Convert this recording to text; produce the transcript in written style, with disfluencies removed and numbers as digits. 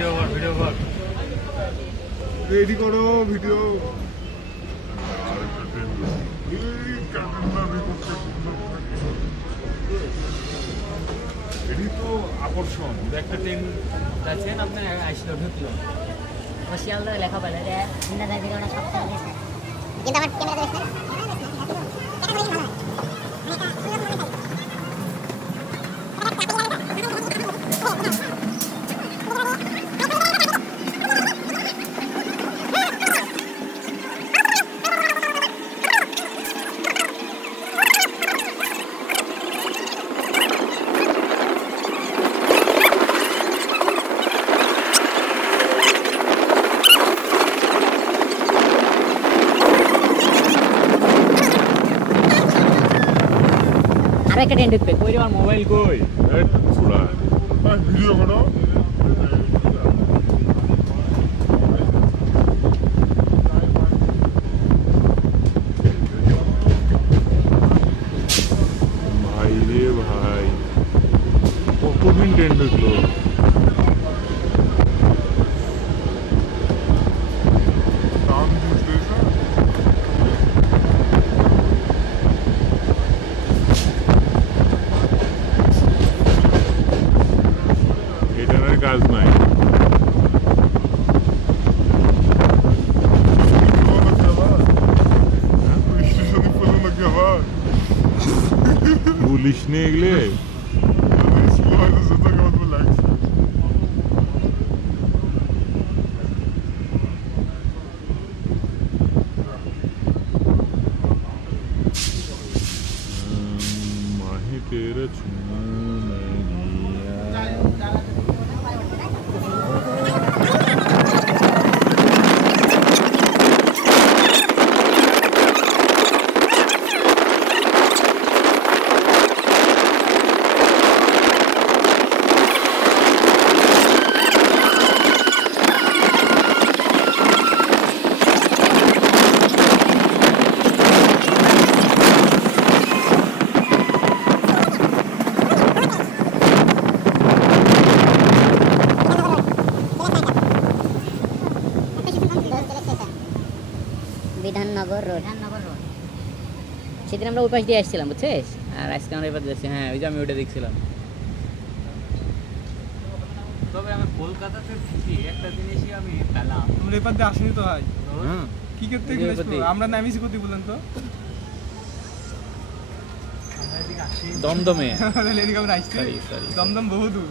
Video কর ready করো video. এটি তো আকর্ষণ, একটা ট্রেন যাচ্ছেন আপনার আইসলো ঢুকলো শিয়ালদা লেখা পেলে যে ইন্দাদের ভিডিওটা সবচেয়ে বেশি কিন্তু আমার ক্যামেরা দেখছেন আরো একটা ট্রেন ঢুকবে। কই আমার মোবাইল কই ভিডিও করো। ভাই রে ভাই, কতদিন ট্রেন ঢুকলো। এটার কাজ নাই। পুলিশ নিয়ে গেলে माही तेरे छूने বিধাননগর রোড। সেদিন আমরা ওই পাশ দিয়ে আসছিলাম বুঝছিস, আর আজকে আমরা এবার যাচ্ছি। হ্যাঁ ওই যে আমি ওটা দেখছিলাম। তবে আমি কলকাতাতে থেকে একটা জিনিসই আমি পেলাম। তোমরা এপার দিয়ে আসেনি তো ভাই, হ্যাঁ কি করতে এই যে গেলে এপার দিয়ে। আমরা নামিছি কোথায় বলেন তো? দমদমে তাহলে এদিকে আমরা আসছি সরি দমদম বহু দূর।